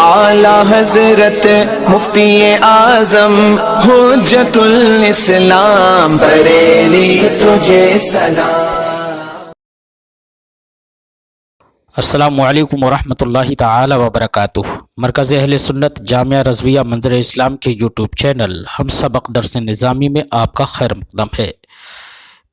اعلی حضرت مفتی اعظم حجت الاسلام بریلی تجھے سلام۔ السلام علیکم ورحمۃ اللہ تعالی وبرکاتہ۔ مرکز اہل سنت جامعہ رضویہ منظر اسلام کے یوٹیوب چینل ہم سبق درس نظامی میں آپ کا خیر مقدم ہے۔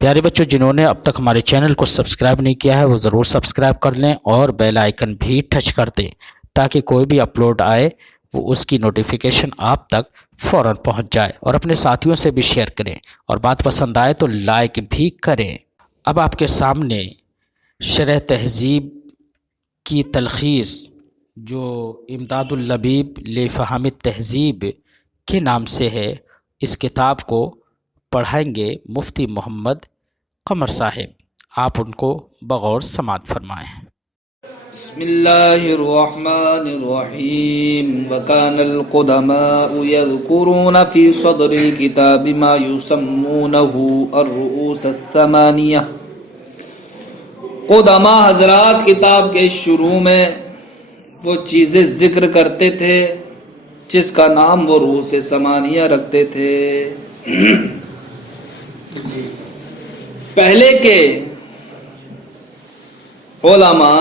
پیارے بچوں، جنہوں نے اب تک ہمارے چینل کو سبسکرائب نہیں کیا ہے وہ ضرور سبسکرائب کر لیں اور بیل آئیکن بھی ٹچ کر دیں تاکہ کوئی بھی اپلوڈ آئے وہ اس کی نوٹیفیکیشن آپ تک فوراً پہنچ جائے، اور اپنے ساتھیوں سے بھی شیئر کریں، اور بات پسند آئے تو لائک بھی کریں۔ اب آپ کے سامنے شرح تہذیب کی تلخیص جو امداد اللبیب لفہم التہذیب کے نام سے ہے، اس کتاب کو پڑھائیں گے مفتی محمد قمر صاحب۔ آپ ان کو بغور سماعت فرمائیں۔ بسم اللہ الرحمن الرحیم۔ وکان القدماء یذکرون فی صدر الکتاب ما یسمونہ الرؤوس الثمانیہ۔ قدماء حضرات کتاب کے شروع میں وہ چیزیں ذکر کرتے تھے جس کا نام وہ رؤوس ثمانیہ رکھتے تھے۔ پہلے کے علماء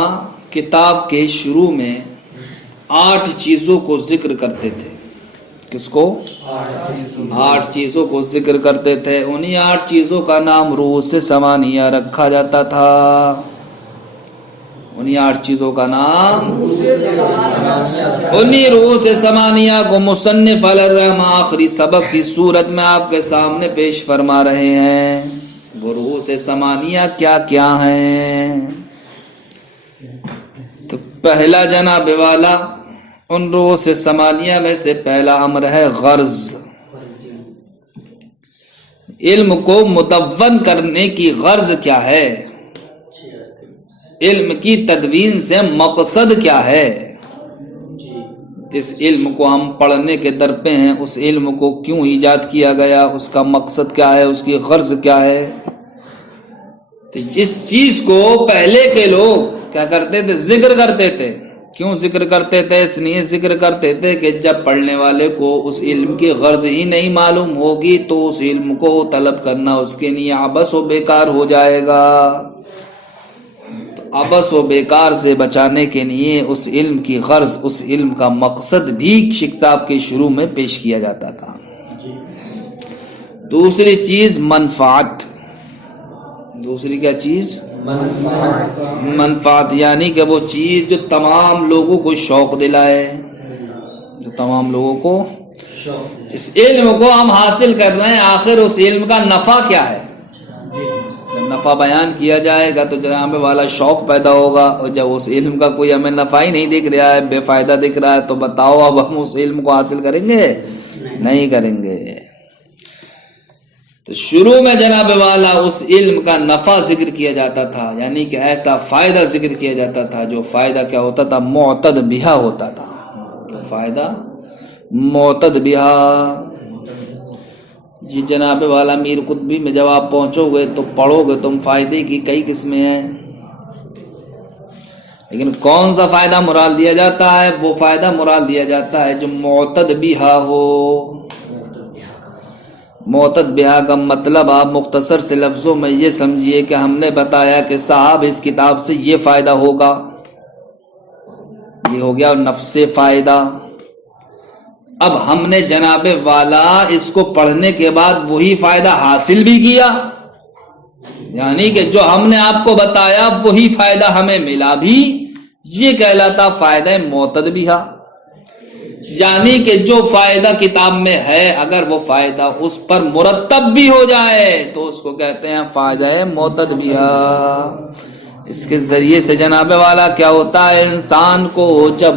کتاب کے شروع میں 8 چیزوں کو ذکر کرتے تھے۔ کس کو؟ 8 چیزوں کو ذکر کرتے تھے۔ انہی 8 چیزوں کا نام رؤوس ثمانیہ رکھا جاتا تھا۔ انہی 8 چیزوں کا نام انہی رؤوس ثمانیہ کو مصنف علیہ الرحمہ آخری سبق کی صورت میں آپ کے سامنے پیش فرما رہے ہیں۔ وہ رؤوس ثمانیہ کیا کیا ہیں؟ تو پہلا جناب والا ان رؤوس ثمانیہ میں سے پہلا امر ہے غرض۔ علم کو مدون کرنے کی غرض کیا ہے؟ علم کی تدوین سے مقصد کیا ہے؟ جس علم کو ہم پڑھنے کے در پہ ہیں اس علم کو کیوں ایجاد کیا گیا، اس کا مقصد کیا ہے، اس کی غرض کیا ہے؟ تو اس چیز کو پہلے کے لوگ کیا کرتے تھے؟ ذکر کرتے تھے۔ کیوں ذکر کرتے تھے؟ اس لیے ذکر کرتے تھے کہ جب پڑھنے والے کو اس علم کی غرض ہی نہیں معلوم ہوگی تو اس علم کو طلب کرنا اس کے لیے عبث و بیکار ہو جائے گا۔ تو عبث و بیکار سے بچانے کے لیے اس علم کی غرض، اس علم کا مقصد بھی کتاب کے شروع میں پیش کیا جاتا تھا۔ دوسری چیز منفعت۔ دوسری کیا چیز؟ منفعت، یعنی کہ وہ چیز جو تمام لوگوں کو شوق دلائے، جو تمام لوگوں کو جس علم کو ہم حاصل کر رہے ہیں آخر اس علم کا نفع کیا ہے؟ جب نفع بیان کیا جائے گا تو جناب والا شوق پیدا ہوگا، اور جب اس علم کا کوئی ہمیں نفع ہی نہیں دکھ رہا ہے، بے فائدہ دکھ رہا ہے، تو بتاؤ اب ہم اس علم کو حاصل کریں گے؟ نہیں کریں گے۔ تو شروع میں جناب والا اس علم کا نفع ذکر کیا جاتا تھا، یعنی کہ ایسا فائدہ ذکر کیا جاتا تھا جو فائدہ کیا ہوتا تھا؟ معتد بہا ہوتا تھا۔ فائدہ معتد بہا۔ جی جناب والا میر قطبی میں جب آپ پہنچو گے تو پڑھو گے تم فائدے کی کئی قسمیں ہیں، لیکن کون سا فائدہ مراد دیا جاتا ہے؟ وہ فائدہ مراد دیا جاتا ہے جو معتد بہا ہو۔ معتد بہا کا مطلب آپ مختصر سے لفظوں میں یہ سمجھیے کہ ہم نے بتایا کہ صاحب اس کتاب سے یہ فائدہ ہوگا، یہ ہو گیا نفس فائدہ۔ اب ہم نے جناب والا اس کو پڑھنے کے بعد وہی فائدہ حاصل بھی کیا، یعنی کہ جو ہم نے آپ کو بتایا وہی فائدہ ہمیں ملا بھی، یہ کہلاتا فائدہ معتد بہا۔ یعنی کہ جو فائدہ کتاب میں ہے اگر وہ فائدہ اس پر مرتب بھی ہو جائے تو اس کو کہتے ہیں فائدہ معتد بہا۔ اس کے ذریعے سے جناب والا کیا ہوتا ہے؟ انسان کو جب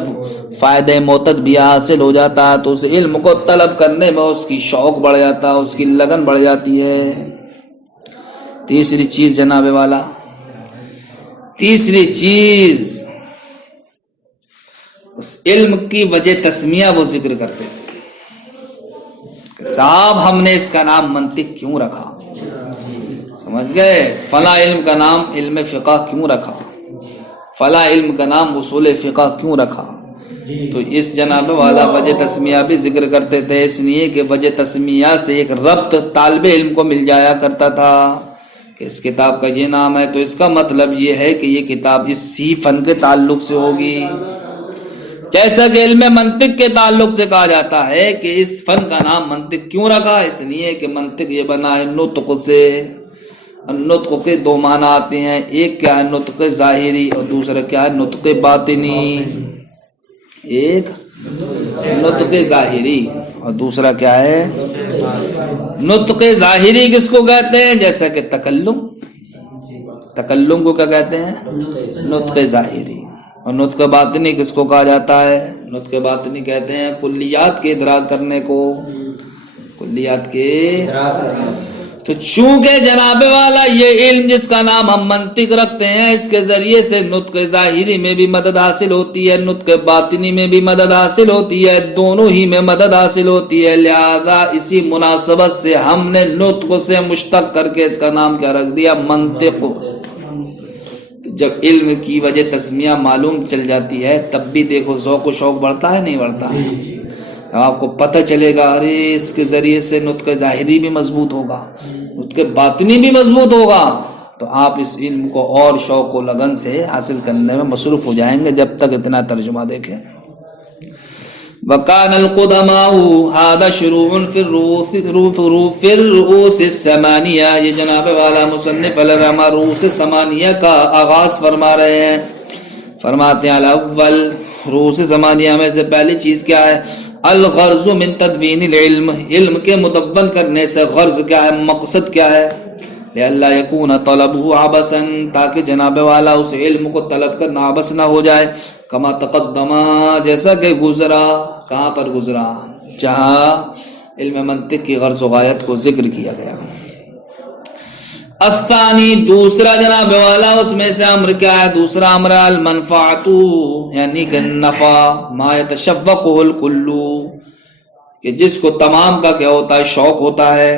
فائدہ معتد بہا حاصل ہو جاتا ہے تو اس علم کو طلب کرنے میں اس کی شوق بڑھ جاتا ہے، اس کی لگن بڑھ جاتی ہے۔ تیسری چیز جناب والا، تیسری چیز اس علم کی وجہ تسمیہ وہ ذکر کرتے تھے۔ صاحب ہم نے اس کا نام منطق کیوں رکھا؟ سمجھ گئے؟ فلاں علم کا نام علم فقہ کیوں رکھا؟ فلاں علم کا نام اصول فقہ کیوں رکھا؟ تو اس جناب والا وجہ تسمیہ بھی ذکر کرتے تھے، اس لیے کہ وجہ تسمیہ سے ایک ربط طالب علم کو مل جایا کرتا تھا کہ اس کتاب کا یہ نام ہے، تو اس کا مطلب یہ ہے کہ یہ کتاب اسی فن کے تعلق سے ہوگی، جیسا کہ علم منطق کے تعلق سے کہا جاتا ہے کہ اس فن کا نام منطق کیوں رکھا، اس لیے کہ منطق یہ بنا ہے نطق سے۔ نطق کے دو معنی آتے ہیں، ایک کیا ہے نطق ظاہری اور دوسرا کیا ہے نطق باطنی۔ ایک نطق ظاہری اور دوسرا کیا ہے نطق ظاہری۔ کس کو کہتے ہیں؟ جیسا کہ تکلم کو کیا کہتے ہیں؟ نطق ظاہری۔ اور نطق باطنی کس کو کہا جاتا ہے؟ نطق باطنی کہتے ہیں کلیات کے ادراک کرنے کو، کلیات کے۔ تو چونکہ جناب والا یہ علم جس کا نام ہم منطق رکھتے ہیں، اس کے ذریعے سے نطق ظاہری میں بھی مدد حاصل ہوتی ہے، نطق باطنی میں بھی مدد حاصل ہوتی ہے، دونوں ہی میں مدد حاصل ہوتی ہے، لہذا اسی مناسبت سے ہم نے نطق سے مشتق کر کے اس کا نام کیا رکھ دیا؟ منطق۔ جب علم کی وجہ تسمیہ معلوم چل جاتی ہے تب بھی دیکھو ذوق و شوق بڑھتا ہے نہیں بڑھتا؟ آپ کو پتہ چلے گا ارے اس کے ذریعے سے نطق ظاہری بھی مضبوط ہوگا، نطق باطنی بھی مضبوط ہوگا، تو آپ اس علم کو اور شوق و لگن سے حاصل کرنے میں مصروف ہو جائیں گے جب تک اتنا ترجمہ دیکھیں۔ وَكَانَ الْقُدَمَاءُ هَذَا شُرُوعٌ فِي الرُّؤُوسِ الثَّمَانِيَةِ، یہ جناب والا مصنف علامہ رؤوس ثمانیہ کا آغاز فرما رہے ہیں، فرماتے ہیں الاول رؤوس ثمانیہ میں سے پہلی چیز کیا ہے؟ الغرض من تدوین العلم، علم کے مدون کرنے سے غرض کیا ہے؟ مقصد کیا ہے؟ لئلا یکون طلبہ عبثا، تاکہ جناب والا اس علم کو طلب کرنا عبث نہ ہو جائے، کما تقدم، جیسا کہ گزرا۔ کہاں پر گزرا؟ جہاں علم منطق کی غرض و غایت کو ذکر کیا گیا۔ الثانی، دوسرا جناب والا اس میں سے امر کیا ہے؟ دوسرا امر المنفعت، یعنی کہ نفع، ما یتشوقہ الکل، کہ جس کو تمام کا کیا ہوتا ہے؟ شوق ہوتا ہے۔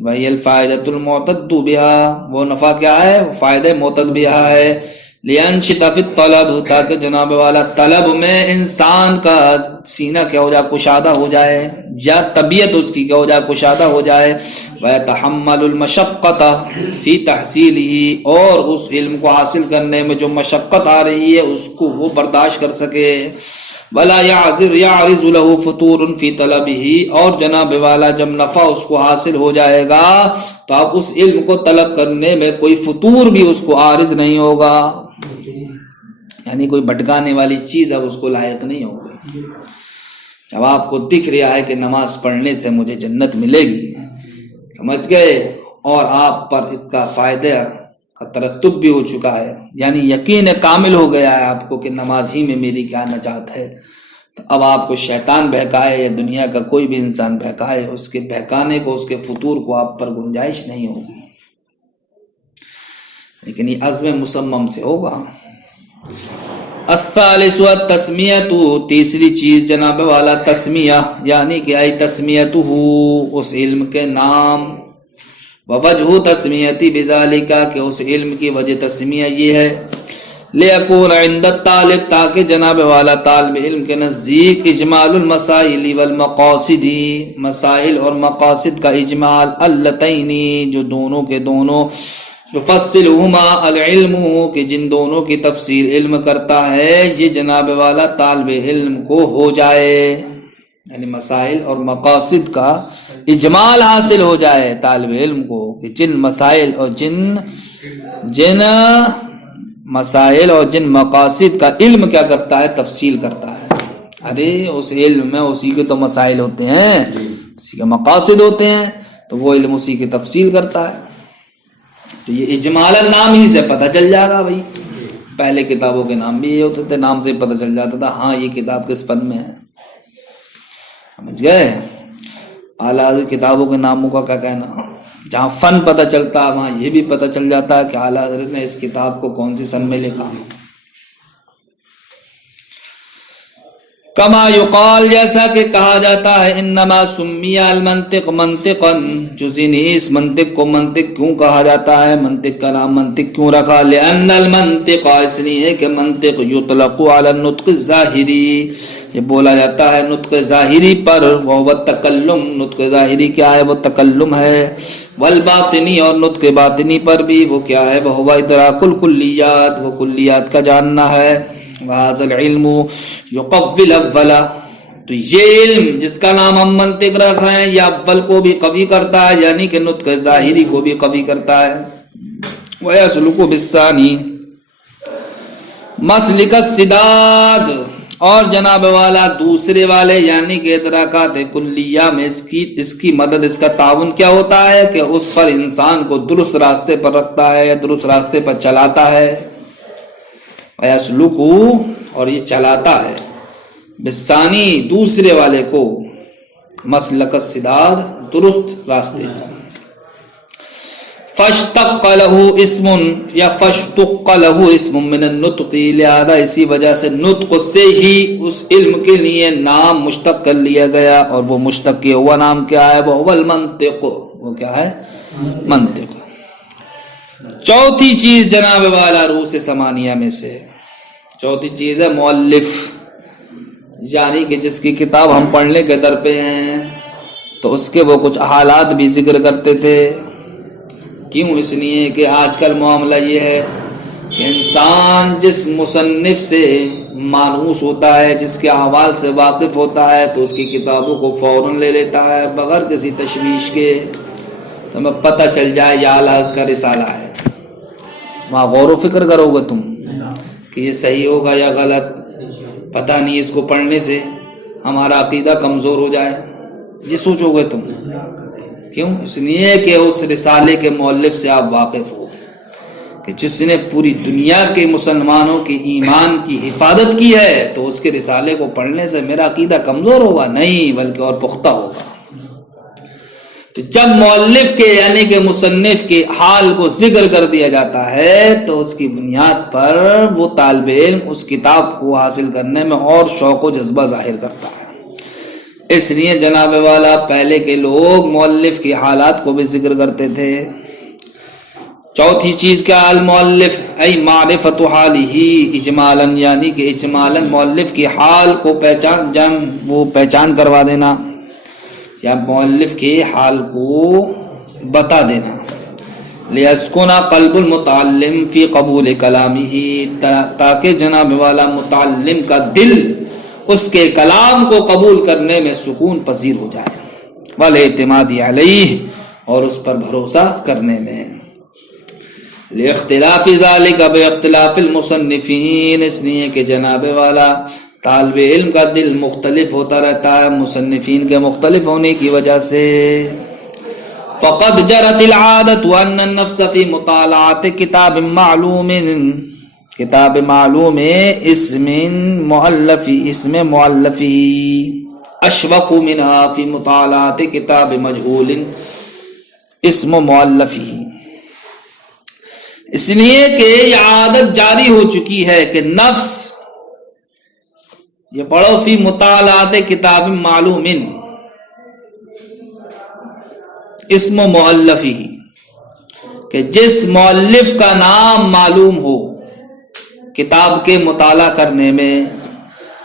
وہی الفائدۃ المعتد بها، وہ نفع کیا ہے؟ وہ فائدہ معتد بها ہے۔ لینشط فی الطلب، تاکہ جناب والا طلب میں انسان کا سینہ کیا ہو جائے؟ کشادہ ہو جائے، یا طبیعت اس کی کیا ہو جائے؟ کشادہ ہو جائے۔ وَيَتَحَمَّلُ الْمَشَقَّةَ فِي تَحْصِيلِهِ، اور اس علم کو حاصل کرنے میں جو مشقت آ رہی ہے اس کو وہ برداشت کر سکے۔ وَلَا يَعْرِضُ لَهُ فُتُورٌ فِي طَلَبِهِ، اور جناب والا جب نفع اس کو حاصل ہو جائے گا تو اب اس علم کو طلب کرنے میں کوئی فطور بھی اس کو عارض نہیں ہوگا، یعنی کوئی بھٹکانے والی چیز اب اس کو لاحق نہیں ہوگی۔ جب آپ کو دکھ رہا ہے کہ نماز پڑھنے سے مجھے جنت ملے گی، سمجھ گئے، اور آپ پر اس کا فائدہ کا ترتب بھی ہو چکا ہے، یعنی یقین کامل ہو گیا ہے آپ کو کہ نماز ہی میں میری کیا نجات ہے، تو اب آپ کو شیطان بہکائے یا دنیا کا کوئی بھی انسان بہکائے، اس کے بہکانے کو، اس کے فطور کو آپ پر گنجائش نہیں ہوگی، لیکن یہ عزم مصمم سے ہوگا۔ الثالث التسمیۃ، تیسری چیز جناب والا تسمیہ، یعنی کہ ای تسمیتہ، اس علم کے نام، ووجہ تسمیتی بذالک، کہ اس علم کی وجہ تسمیہ یہ ہے، لیکون عند الطالب، تاکہ جناب والا طالب علم کے نزدیک اجمال المسائل والمقاصد، مسائل اور مقاصد کا اجمال، اللتین، جو دونوں کے دونوں، یفصلہما العلم، کہ جن دونوں کی تفصیل علم کرتا ہے، یہ جناب والا طالب علم کو ہو جائے، یعنی مسائل اور مقاصد کا اجمال حاصل ہو جائے طالب علم کو، کہ جن مسائل اور جن مسائل اور جن مقاصد کا علم کیا کرتا ہے؟ تفصیل کرتا ہے۔ ارے اس علم میں اسی کے تو مسائل ہوتے ہیں، اسی کے مقاصد ہوتے ہیں، تو وہ علم اسی کی تفصیل کرتا ہے۔ تو یہ اجمالا نام ہی سے پتہ چل جائے گا بھائی، پہلے کتابوں کے نام بھی یہ ہوتے تھے، نام سے پتہ چل جاتا تھا ہاں یہ کتاب کس فن میں ہے، سمجھ گئے؟ اعلیٰ حضرت کتابوں کے ناموں کا کیا کہنا، جہاں فن پتہ چلتا ہے وہاں یہ بھی پتہ چل جاتا ہے کہ اعلیٰ حضرت نے اس کتاب کو کون سی سن میں لکھا۔ کما یقال، جیسا کہ کہا جاتا ہے، انما سمی المنطق منطقا، جزینی اس منطق کو منطق کیوں کہا جاتا ہے؟ منطق کا نام منطق کیوں رکھا؟ لأن المنطق، اس لیے کہ منطق یطلق علی النطق الظاہری، یہ بولا جاتا ہے نطق ظاہری پر، وہ تکلم، نطق ظاہری کیا ہے؟ وہ تکلم ہے، والباطنی، اور نطق باطنی پر بھی وہ کیا ہے؟ وہ ادراک الکلیات، وہ کلیات کا جاننا ہے، وہذا العلم یقوی الاول، تو یہ علم جس کا نام ہم منطق رکھ رہے ہیں یہ اول کو بھی قوی کرتا ہے، یعنی کہ نطق ظاہری کو بھی قوی کرتا ہے، ویسلک بالثانی مسلک السداد، اور جناب والا دوسرے والے یعنی کہ ادراکات کلیہ میں اس کی مدد، اس کا تعاون کیا ہوتا ہے کہ اس پر انسان کو درست راستے پر رکھتا ہے، درست راستے پر چلاتا ہے، ویسلک، اور یہ چلاتا ہے، بالثانی دوسرے والے کو، مسلک السداد درست راستے پر، فاشتق له اسم یا فاشتق له اسم من النطق، لہذا اسی وجہ سے نطق سے ہی اس علم کے لیے نام مشتق کر لیا گیا، اور وہ مشتق کیا ہوا نام کیا ہے؟ وہ المنطق، وہ کیا ہے؟ منطق۔ چوتھی چیز جناب والا رؤوس ثمانیہ میں سے چوتھی چیز ہے مؤلف، یعنی کہ جس کی کتاب ہم پڑھنے کے در پہ ہیں تو اس کے وہ کچھ حالات بھی ذکر کرتے تھے۔ کیوں؟ اس لیے کہ آج کل معاملہ یہ ہے کہ انسان جس مصنف سے مانوس ہوتا ہے، جس کے احوال سے واقف ہوتا ہے، تو اس کی کتابوں کو فوراً لے لیتا ہے بغیر کسی تشویش کے، تو ہمیں پتہ چل جائے یہ اعلیٰ کا رسالہ ہے، وہاں غور و فکر کرو گے تم کہ یہ صحیح ہوگا یا غلط، پتہ نہیں اس کو پڑھنے سے ہمارا عقیدہ کمزور ہو جائے، یہ سوچو گے تم۔ کیوں؟ اس لیے کہ اس رسالے کے مؤلف سے آپ واقف ہو کہ جس نے پوری دنیا کے مسلمانوں کے ایمان کی حفاظت کی ہے، تو اس کے رسالے کو پڑھنے سے میرا عقیدہ کمزور ہوگا نہیں، بلکہ اور پختہ ہوگا۔ تو جب مؤلف کے یعنی کہ مصنف کے حال کو ذکر کر دیا جاتا ہے تو اس کی بنیاد پر وہ طالب علم اس کتاب کو حاصل کرنے میں اور شوق و جذبہ ظاہر کرتا ہے۔ اس لیے جناب والا پہلے کے لوگ مؤلف کی حالات کو بھی ذکر کرتے تھے۔ چوتھی چیز کیا؟ المؤلف ای معرفت حالہ اجمالا، یعنی کہ اجمالا مؤلف کی حال کو پہچان کروا دینا، یا مؤلف کے حال کو بتا دینا، لیسکن قلب المتعلم فی قبول کلامہ، تاکہ جناب والا متعلم کا دل اس کے کلام کو قبول کرنے میں سکون پذیر ہو جائے، والاعتماد علیہ، اور اس پر بھروسہ کرنے میں، لاختلاف ذالک باختلاف المصنفین، اس لیے کہ جناب والا طالب علم کا دل مختلف ہوتا رہتا ہے مصنفین کے مختلف ہونے کی وجہ سے۔ فقد جرت العادت ان النفس فی مطالعات کتاب معلوم اسم مؤلفی اشوق منها فی مطالعات کتاب مجہول اسم مؤلفی، اس لیے کہ یہ عادت جاری ہو چکی ہے کہ نفس، یہ پڑھو، فی مطالعات کتاب معلوم اسم مؤلفی، کہ جس مؤلف کا نام معلوم ہو کتاب کے مطالعہ کرنے میں،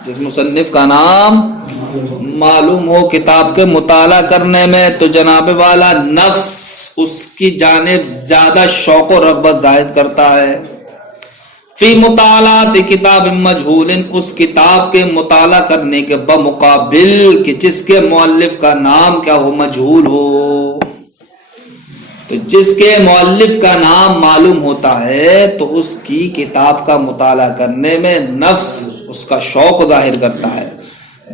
جس مصنف کا نام معلوم ہو کتاب کے مطالعہ کرنے میں، تو جناب والا نفس اس کی جانب زیادہ شوق و رغبت ظاہر کرتا ہے۔ فی مطالعات کتاب مجہول، اس کتاب کے مطالعہ کرنے کے بمقابل کہ جس کے مؤلف کا نام کیا ہو؟ مجہول ہو۔ تو جس کے مؤلف کا نام معلوم ہوتا ہے تو اس کی کتاب کا مطالعہ کرنے میں نفس اس کا شوق ظاہر کرتا ہے،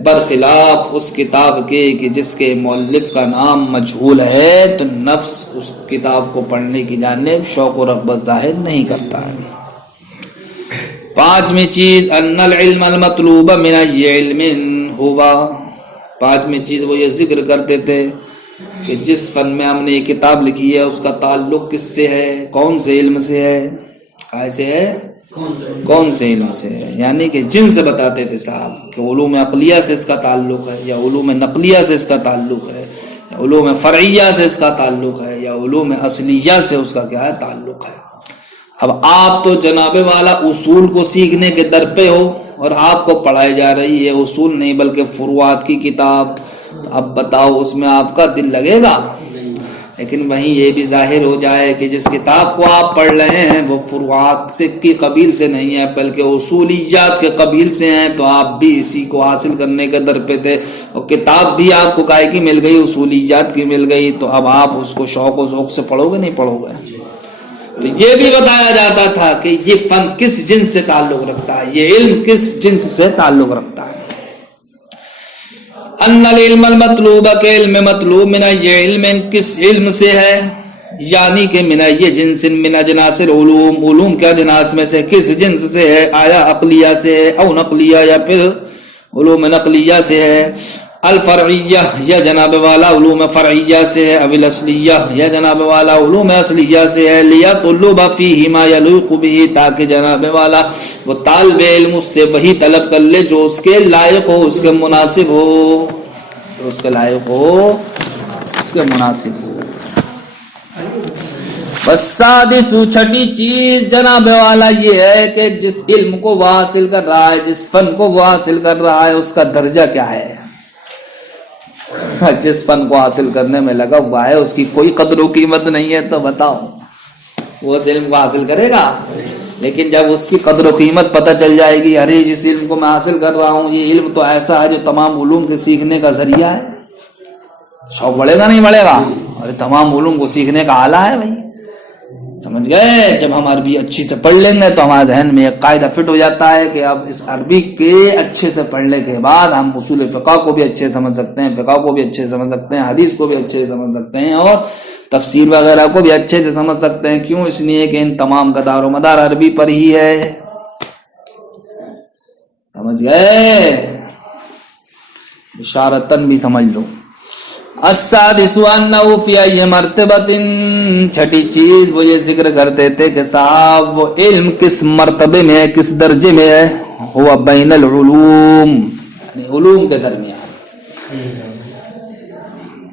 برخلاف اس کتاب کے کہ جس کے مؤلف کا نام مجہول ہے تو نفس اس کتاب کو پڑھنے کی جانب شوق و رغبت ظاہر نہیں کرتا ہے۔ پانچویں چیز ان العلم المطلوب من ای علم ہوا، پانچویں چیز وہ یہ ذکر کرتے تھے کہ جس فن میں ہم نے یہ کتاب لکھی ہے اس کا تعلق کس سے ہے؟ کون سے علم سے ہے؟ کیسے ہے؟ کون سے علم سے ہے؟ یعنی کہ جن سے بتاتے تھے صاحب کہ علوم عقلیہ سے اس کا تعلق ہے، یا علوم نقلیہ سے اس کا تعلق ہے، یا علوم فرعیہ سے اس کا تعلق ہے، یا علوم اصلیہ سے اس کا کیا ہے؟ تعلق ہے۔ اب آپ تو جناب والا اصول کو سیکھنے کے در پہ ہو، اور آپ کو پڑھائی جا رہی ہے اصول نہیں بلکہ فروعات کی کتاب، تو اب بتاؤ اس میں آپ کا دل لگے گا؟ لیکن وہیں یہ بھی ظاہر ہو جائے کہ جس کتاب کو آپ پڑھ رہے ہیں وہ فروعات سے کی قبیل سے نہیں ہے بلکہ اصولیات کے قبیل سے ہیں، تو آپ بھی اسی کو حاصل کرنے کے در پہ تھے، اور کتاب بھی آپ کو کائے کی مل گئی، اصولیات کی مل گئی، تو اب آپ اس کو شوق و ذوق سے پڑھو گے نہیں پڑھو گے؟ تو یہ بھی بتایا جاتا تھا کہ یہ فن کس جنس سے تعلق رکھتا ہے، یہ علم کس جنس سے تعلق رکھتا ہے۔ ان العلم المطلوب کے علم مطلوب من یہ علم کس علم سے ہے، یعنی کہ من یہ جنس من اجناس العلوم، علوم کے اجناس میں سے کس جنس سے ہے، آیا عقلیہ سے ہے او نقلیہ یا پھر علوم نقلیہ سے ہے، الفرعیہ یا جناب والا علوم فرعیہ سے ہے، اب الاصلیہ یا جناب والا علوم اصلیہ سے ہے، لیطلب فیہ ما یلیق بہ، تاکہ جناب والا وہ طالب علم اس سے وہی طلب کر لے جو اس کے لائق ہو، اس کے مناسب ہو، جو اس کے لائق ہو، اس کے مناسب ہو۔ والسادس، چھٹی چیز جناب والا یہ ہے کہ جس علم کو وہ حاصل کر رہا ہے، جس فن کو وہ حاصل کر رہا ہے، اس کا درجہ کیا ہے۔ جس فن کو حاصل کرنے میں لگا ہوا ہے اس کی کوئی قدر و قیمت نہیں ہے، تو بتاؤ وہ اس علم کو حاصل کرے گا؟ لیکن جب اس کی قدر و قیمت پتہ چل جائے گی، ارے جس علم کو میں حاصل کر رہا ہوں یہ علم تو ایسا ہے جو تمام علوم کے سیکھنے کا ذریعہ ہے، شوق بڑھے گا نہیں بڑھے گا؟ ارے تمام علوم کو سیکھنے کا آلہ ہے بھائی، سمجھ گئے؟ جب ہم عربی اچھی سے پڑھ لیں گے تو ہمارے ذہن میں ایک قاعدہ فٹ ہو جاتا ہے کہ اب اس عربی کے اچھے سے پڑھنے کے بعد ہم اصول فقہ کو بھی اچھے سمجھ سکتے ہیں، فقہ کو بھی اچھے سمجھ سکتے ہیں، حدیث کو بھی اچھے سے سمجھ سکتے ہیں، اور تفسیر وغیرہ کو بھی اچھے سے سمجھ سکتے ہیں۔ کیوں؟ اس لیے کہ ان تمام کا دار و مدار عربی پر ہی ہے، سمجھ گئے؟ اشارتاً بھی سمجھ لو۔ السادس انه فی ای مرتبۃ، چھٹی چیز وہ یہ ذکر کرتے تھے کہ صاحب وہ علم کس مرتبے میں ہے، کس درجے میں ہے، ہوا بین العلوم، یعنی علوم کے درمیان،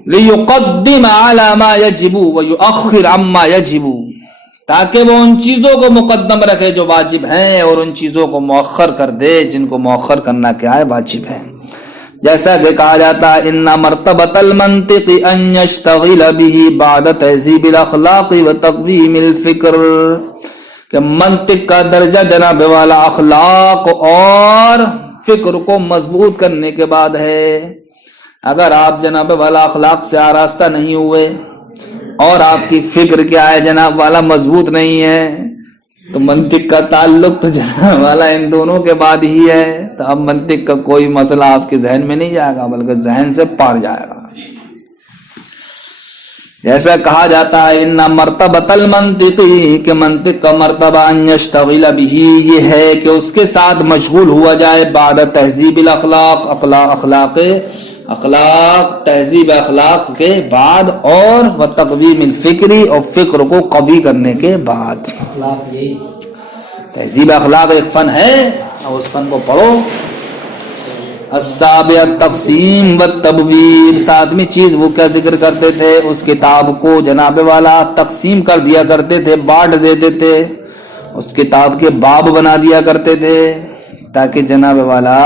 لیقدم علی ما یجب ویؤخر عما یجب، تاکہ وہ ان چیزوں کو مقدم رکھے جو واجب ہیں اور ان چیزوں کو مؤخر کر دے جن کو مؤخر کرنا کیا ہے، واجب ہے۔ جیسا کہ کہا جاتا ہے ان مرتبۃ المنطق ان یشتغل به بعد تہذیب الاخلاق وتقویم الفکر، کہ منطق کا درجہ جناب والا اخلاق اور فکر کو مضبوط کرنے کے بعد ہے۔ اگر آپ جناب والا اخلاق سے آراستہ نہیں ہوئے اور آپ کی فکر کیا ہے جناب والا مضبوط نہیں ہے، تو منطق کا تعلق تو جناب والا ان دونوں کے بعد ہی ہے، تو اب منطق کا کوئی مسئلہ آپ کے ذہن میں نہیں جائے گا بلکہ ذہن سے پار جائے گا۔ جیسا کہا جاتا ہے ان مرتبۃ المنطقی، کہ منطق کا مرتبہ ان یشتغل به، یہ ہے کہ اس کے ساتھ مشغول ہوا جائے بعد تہذیب الاخلاق، اخلاق تہذیب اخلاق کے بعد، اور وتقویم الفکری، اور فکر کو قوی کرنے کے بعد۔ تہذیب اخلاق ایک فن ہے اور اس فن کو پڑھو۔ السابع التقسیم والتبویب، ساتویں چیز وہ کیا ذکر کرتے تھے، اس کتاب کو جناب والا تقسیم کر دیا کرتے تھے، بانٹ دیتے تھے، اس کتاب کے باب بنا دیا کرتے تھے، تاکہ جناب والا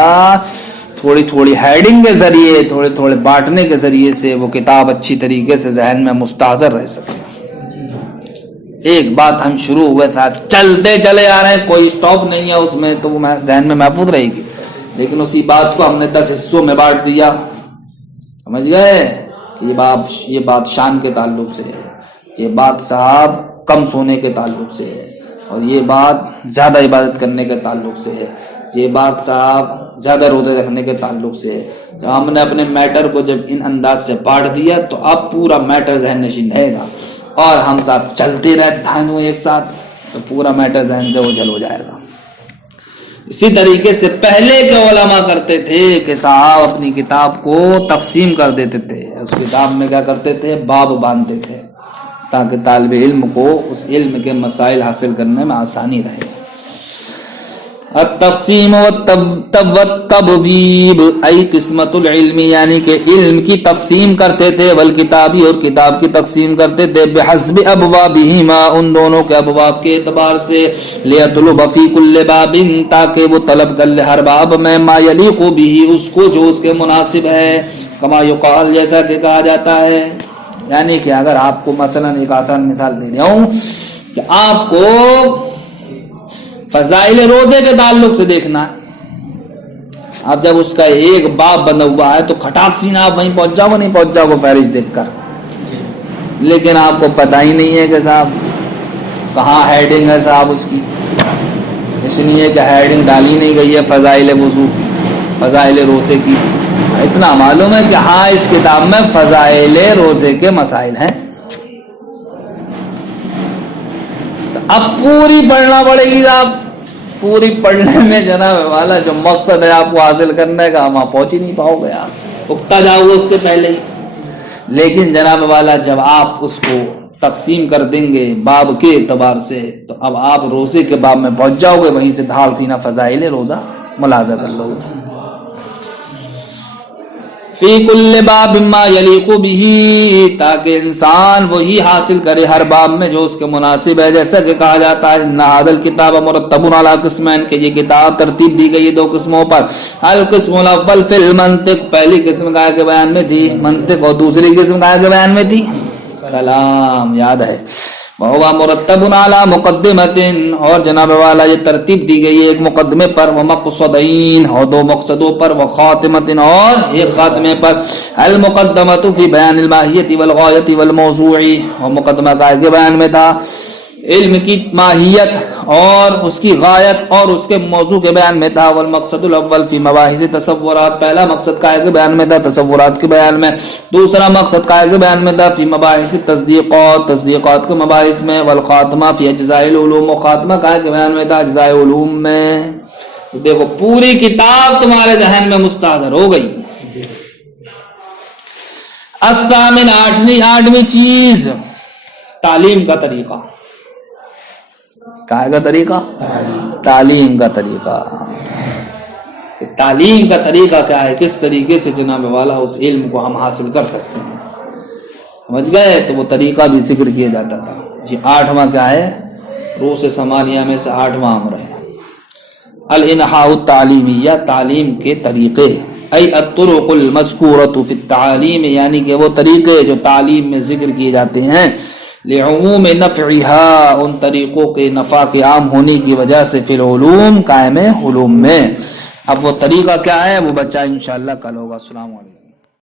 تھوڑی تھوڑی ہیڈنگ کے ذریعے، تھوڑے تھوڑے بانٹنے کے ذریعے سے وہ کتاب اچھی طریقے سے ذہن میں مستحضر رہ سکے۔ ایک بات ہم شروع ہوئے تھا، چلتے چلے آ رہے ہیں، کوئی سٹاپ نہیں ہے اس میں، تو وہ ذہن میں محفوظ رہے گی، لیکن اسی بات کو ہم نے 10 حصوں میں بانٹ دیا، سمجھ گئے؟ کہ یہ بات شان کے تعلق سے ہے، یہ بات صاحب کم سونے کے تعلق سے ہے، اور یہ بات زیادہ عبادت کرنے کے تعلق سے ہے، یہ بات صاحب زیادہ روزے رکھنے کے تعلق سے ہے۔ جب ہم نے اپنے میٹر کو جب ان انداز سے بانٹ دیا تو اب پورا میٹر ذہن نشین رہے گا، اور ہم صاحب چلتے رہے دھانوں ایک ساتھ تو پورا میٹر ذہن سے اوجھل ہو جائے گا۔ اسی طریقے سے پہلے کے علماء کرتے تھے کہ صاحب اپنی کتاب کو تقسیم کر دیتے تھے، اس کتاب میں کیا کرتے تھے، باب باندھتے تھے، تاکہ طالب علم کو اس علم کے مسائل حاصل کرنے میں آسانی رہے۔ التقسیم والتبویب ای قسمت العلم، یعنی کہ علم کی تقسیم کرتے تھے، والکتابی اور کتاب کی تقسیم کرتے تھے، بحسب ابوابہما، ان دونوں کے ابواب کے اعتبار سے، لیطلب فی کل باب، تاکہ وہ طلب کر لے ہر باب میں، ما یلیق بہ، اس کو جو اس کے مناسب ہے، کما یقال، جیسا کہ کہا جاتا ہے. یعنی کہ اگر آپ کو مثلا ایک آسان مثال دے رہا ہوں کہ آپ کو فضائل روزے کے تعلق سے دیکھنا ہے، آپ جب اس کا ایک باب بنا ہوا ہے تو کھٹاک سینہ آپ وہیں پہنچ جاؤ گے، نہیں پہنچ جاؤ گے فہرست دیکھ کر، لیکن آپ کو پتہ ہی نہیں ہے کہ صاحب کہاں ہیڈنگ ہے صاحب اس کی، اس لیے کہ ہیڈنگ ڈالی نہیں گئی ہے فضائل وضو کی، فضائل روزے کی. اتنا معلوم ہے کہ ہاں اس کتاب میں فضائل روزے کے مسائل ہیں، اب پوری پڑھنا پڑے گی صاحب. پوری پڑھنے میں جناب والا جو مقصد ہے آپ کو حاصل کرنے کا، وہاں پہنچ ہی نہیں پاؤ گے، آپ اکتا جاؤ گے اس سے پہلے ہی. لیکن جناب والا جب آپ اس کو تقسیم کر دیں گے باب کے اعتبار سے، تو اب آپ روزے کے باب میں پہنچ جاؤ گے، وہیں سے دھاڑ سینہ فضائل روزہ ملاحظہ کر لو گے. فی کل باب ما یلیق بہ، تاکہ انسان وہی حاصل کرے ہر باب میں جو اس کے مناسب ہے. جیسا کہ کہا جاتا ہے ان ھذا الکتاب مرتب علی قسمین، کہ یہ کتاب ترتیب دی گئی ہے دو قسموں پر. القسم الاول فی المنطق، پہلی قسم کہا کے بیان میں تھی منطق، اور دوسری قسم کہا کے بیان میں تھی کلام، یاد ہے. وہو مرتب علی مقدمۃ، اور جناب والا یہ ترتیب دی گئی ہے ایک مقدمے پر، ومقصدین، اور دو مقصدوں پر، وخاتمۃ، اور ایک خاتمے پر. المقدمۃ فی بیان الماہیۃ والغایۃ والموضوع، اور مقدمہ کا کے بیان میں تھا علم کی ماہیت اور اس کی غایت اور اس کے موضوع کے بیان میں تھا. والمقصد الاول فی مباحث تصورات، پہلا مقصد کا کے بیان میں تھا تصورات کے بیان میں. دوسرا مقصد کا کے بیان میں تھا فی مباحث تصدیقات، تصدیقات کے مباحث میں. والخاتمہ فی اجزاء العلوم، و خاتمہ کا کے بیان میں تھا اجزاء علوم میں. تو دیکھو پوری کتاب تمہارے ذہن میں مستحضر ہو گئی. الثامن، آٹھویں چیز تعلیم کا طریقہ. کہا کا طریقہ؟ تعلیم کا طریقہ. کہ تعلیم کا طریقہ کیا ہے، کس طریقے سے جناب والا اس علم کو ہم حاصل کر سکتے ہیں، سمجھ گئے؟ تو وہ طریقہ بھی ذکر کیا جاتا تھا. جی آٹھواں کیا ہے؟ روس ثمانیہ میں سے آٹھواں امر ہے الانحاء التعلیمیہ، تعلیم کے طریقے. ای الطرق المذکورۃ فی التعلیم، یعنی کہ وہ طریقے جو تعلیم میں ذکر کیے جاتے ہیں، لعموم نفعها، ان طریقوں کے نفع کے عام ہونے کی وجہ سے، فی العلوم، قائم علوم میں. اب وہ طریقہ کیا ہے وہ بچہ انشاءاللہ کل ہوگا. السلام علیکم.